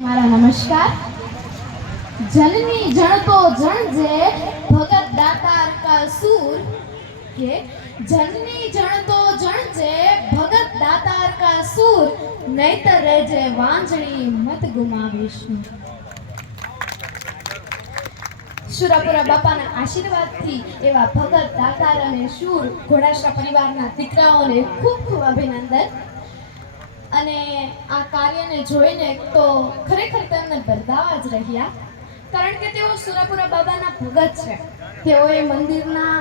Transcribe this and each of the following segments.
મારા નમસ્કાર. જનની જણતો જણજે ભગત દાતાર કા સૂર કે જનની જણતો જણજે ભગત દાતાર કા સૂર નહીતર રહેજે વાંજણી મત ગુમાવીશ. શુરાપુરા બાપાના આશીર્વાદથી એવા ભગત દાતાર અને શૂર ઘોડાશા પરિવારના દીકરાઓને ખૂબ ખૂબ અભિનંદન. અને આ કાર્યને જોઈને તો ખરેખર તેમને બરદાવા જ રહ્યા. કારણ કે તેઓ સુરાપુરા બાબાના ભગત છે. તેઓએ મંદિરના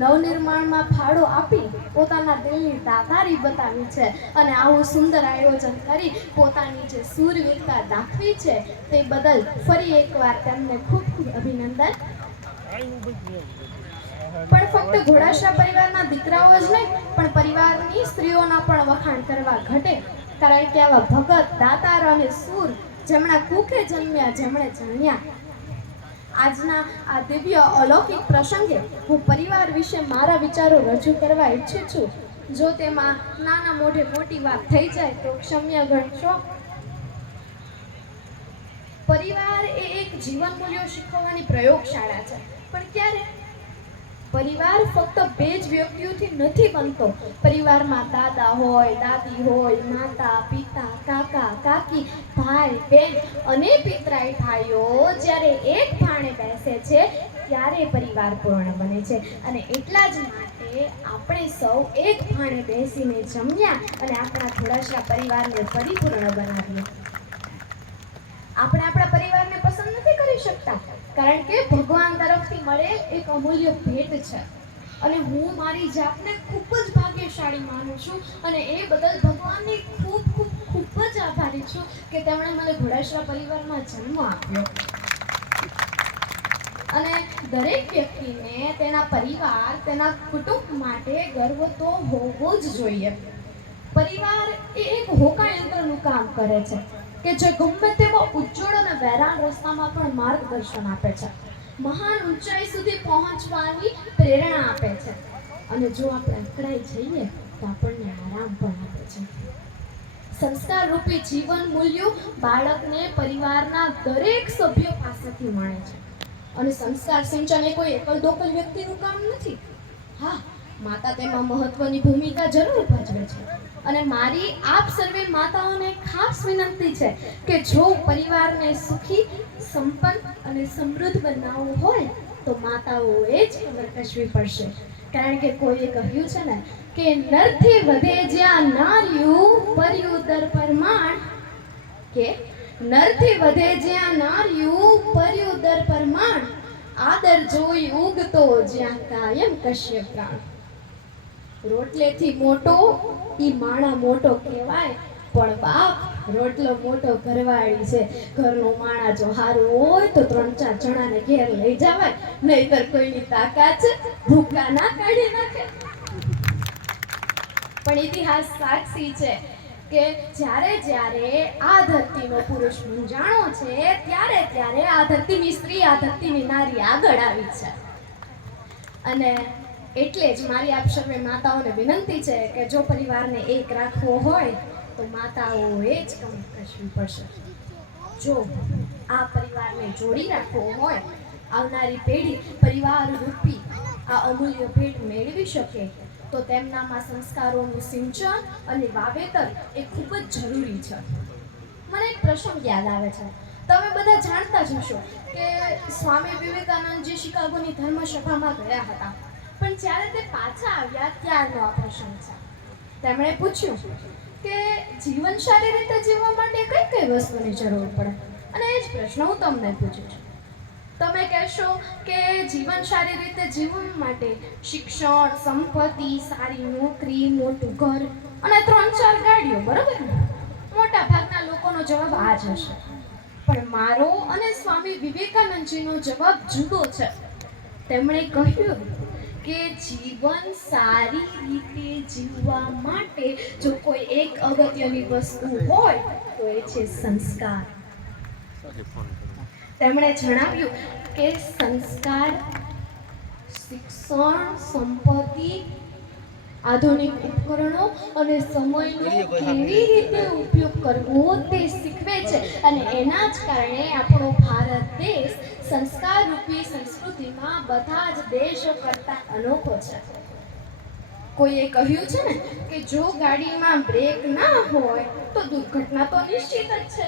નવનિર્માણમાં ફાળો આપી પોતાના દિલની દાતારી બતાવી છે અને આવું સુંદર આયોજન કરી પોતાની જે સૂરવીરતા દાખવી છે તે બદલ ફરી એકવાર તેમને ખૂબ ખૂબ અભિનંદન. પણ ફક્ત ઘોડાશા પરિવારના દીકરાઓ જ નહીં, પણ પરિવારની સ્ત્રીઓના પણ વખાણ કરવા ઘટે. કારણ કે ભગત, દાતાર અને સૂર જેમણે કુખે જન્મ્યા, જેમણે જન્મ્યા આજના આ દિવ્ય અલૌકિક પ્રસંગે હું પરિવાર વિશે મારા વિચારો રજૂ કરવા ઈચ્છું છું. જો તેમાં નાના મોઢે મોટી વાત થઈ જાય તો ક્ષમ્ય ગણશો. પરિવાર એ એક જીવન મૂલ્યો શીખવવાની પ્રયોગશાળા છે. પણ ક્યારે પરિવાર ફક્ત બે જ વ્યક્તિઓથી નથી બનતો. પરિવારમાં દાદા હોય, દાદી હોય, માતા, પિતા, કાકા, કાકી, ભાઈ, બેન અને પિતરાઈ ભાઈઓ જ્યારે એક ભાણે બેસે છે, ત્યારે પરિવાર પૂર્ણ બને છે. અને એટલા જ માટે આપણે સૌ એક ભાણે બેસીને જમ્યા અને આપણા થોડાશા પરિવારને પરિપૂર્ણ બનાવીએ. આપણે આપણા પરિવારને પસંદ નથી કરી શકતા. કારણ કે ભગવાન તરફથી મળેલ એક અમૂલ્ય ભેટ છે. અને હું મારી જાતને ખૂબ જ ભાગ્યશાળી માનું છું અને એ બદલ ભગવાનની ખૂબ ખૂબ ખૂબ જ આભારી છું કે તેમણે મને ઘોડાશરા પરિવારમાં જન્મ આપ્યો. અને દરેક વ્યક્તિને તેના પરિવાર, તેના કુટુંબ માટે ગર્વ તો હોવો જ જોઈએ. પરિવાર એ એક હોકા યંત્રનું કામ કરે છે. કે જે ગમે તેવો ઉજ્જવળ અને વેરાન રસ્તામાં પણ માર્ગદર્શન આપે છે. મહાન ઊંચાઈ સુધી પહોંચવાની પ્રેરણા આપે છે. અને જો આપણે અકળાઈ જઈએ, તો આપણને આરામ પણ આપે છે. સંસ્કાર રૂપી જીવન મૂલ્યો બાળકને પરિવારના દરેક સભ્યો પાસેથી મળે છે. અને સંસ્કાર સિંચન એ કોઈ એકલ દોકલ વ્યક્તિનું કામ નથી. હા, માતા તેમાં મહત્વની ભૂમિકા જરૂર ભજવે છે. અને મારી આપ સર્વે માતાઓને ખાસ વિનંતી છે કે જો પરિવારને સુખી, સંપન્ન અને સમૃદ્ધ બનાવવું હોય, તો માતાઓએ જ કમર કસવી પડશે. કારણ કે કોઈએ કહ્યું છે ને કે નરથી વધે જ્યાં નાર્યું પર્યુદર પરમાણ, કે નરથી વધે જ્યાં નાર્યું પર્યુદર પરમાણ, આદર જોઈ ઉગતો જ્યાં કાયમ કશ્ય પ્રાણ. રોટલેથી મોટો, ઈ માણા મોટો કહેવાય, પણ બાપ રોટલો મોટો ઘરવાળી છે. ઘરનો માણા જો સારું હોય તો ત્રણ ચાર જણાને ઘેર લઈ જવાય, નહીતર કોઈની તાકાત ભૂકા ના કાઢી નાખે. પણ ઇતિહાસ સાક્ષી છે કે જ્યારે જ્યારે આ ધરતીનો પુરુષ મૂંઝાણો છે, ત્યારે ત્યારે આ ધરતીની સ્ત્રી, આ ધરતીની નારી આગળ આવી છે. અને એટલે જ મારી આપ સર્વે માતાઓને વિનંતી છે કે જો પરિવારને એક રાખવો હોય, તો માતાઓએ જ કમર કસવી પડશે જો આ પરિવારને જોડી રાખવો હોય, આવનારી પેઢી પરિવાર રૂપી આ અમૂલ્ય ભેટ મેળવી શકે, તો તેમનામાં સંસ્કારોનું સિંચન અને વાવેતર એ ખૂબ જ જરૂરી છે. મને એક પ્રસંગ યાદ આવે છે. તમે બધા જાણતા જ હશો કે સ્વામી વિવેકાનંદજી શિકાગોની ધર્મસભામાં ગયા હતા. પણ જ્યારે તે પાછા આવ્યા ત્યારનો આ પ્રસંગ છે. તેમણે પૂછ્યું કે જીવન સારી રીતે જીવવા માટે કઈ કઈ વસ્તુની જરૂર પડે? અને એ જ પ્રશ્ન હું તમને પૂછું છું. તમે કહેશો કે જીવન સારી રીતે જીવવા માટે શિક્ષણ, સંપત્તિ, સારી નોકરી, મોટું ઘર અને ત્રણ ચાર ગાડીઓ, બરોબર મોટા ભાગના લોકોનો જવાબ આ જ હશે. પણ મારો અને સ્વામી વિવેકાનંદજીનો જવાબ જુદો છે. તેમણે કહ્યું કે જીવન સારી રીતે જીવવા માટે જો કોઈ એક અગત્યની વસ્તુ હોય, તો એ છે સંસ્કાર. તેમણે જણાવ્યું કે સંસ્કાર શિક્ષણ, સંપત્તિ આધુનિક ઉપકરણો અને સમયનો કેવી રીતે ઉપયોગ કરવો તે શીખવે છે. અને એના જ કારણે આપણો ભારત દેશ સંસ્કારરૂપી સંસ્કૃતિમાં બધા જ દેશો કરતાં અનોખો છે. કોઈએ કહ્યું છે ને કે જો ગાડીમાં બ્રેક ના હોય તો દુર્ઘટના તો નિશ્ચિત જ છે.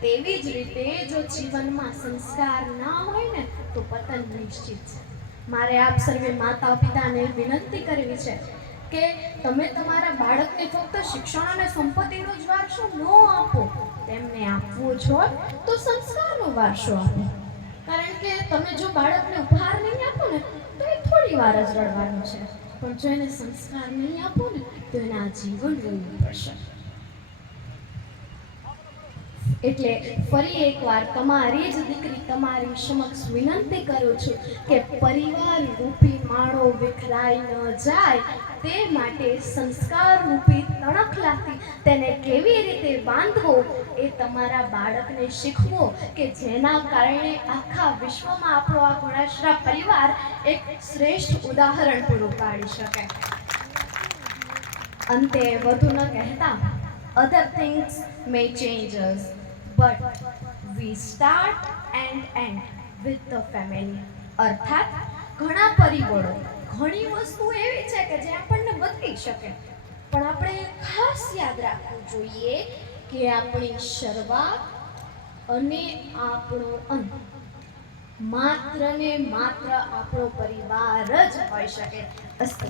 તેવી જ રીતે જો જીવનમાં સંસ્કાર ના હોય ને તો પતન નિશ્ચિત છે. મારે આપ સર્વે માતા પિતાને વિનંતી કરવી છે કે તમે તમારા બાળકને ફક્ત શિક્ષણ અને સંપત્તિનો જ વારસો ન આપો, તેમને આપવો છો તો સંસ્કારનો વારસો આપો. કારણ કે તમે જો બાળકને ઉપહાર નહીં આપો ને, તો એ થોડી વાર જ રડવાનું છે. પણ જો એને સંસ્કાર નહીં આપો ને, તો એના જીવન રોવું પડશે. એટલે ફરી એકવાર તમારી જ દીકરી તમારી સમક્ષ વિનંતી કરું છું કે પરિવાર રૂપી માળો વિખરાઈ ન જાય, તે માટે સંસ્કાર રૂપી તણખલાથી તેને કેવી રીતે બાંધવો એ તમારા બાળકને શીખવો કે જેના કારણે આખા વિશ્વમાં આપણો આ ગુણાશ્રા પરિવાર એક શ્રેષ્ઠ ઉદાહરણ પૂરું પાડી શકે. અંતે વધુ ન કહેતા, other things may change us, but we start and end with the અર્થાત ઘણા પરિબળો, ઘણી વસ્તુ એવી છે કે જે આપણને બદલી શકે. પણ આપણે ખાસ યાદ રાખવું જોઈએ કે આપણી શરૂઆત અને આપણો અંત માત્ર ને માત્ર આપણો પરિવાર જ હોઈ શકે. અસ્તુ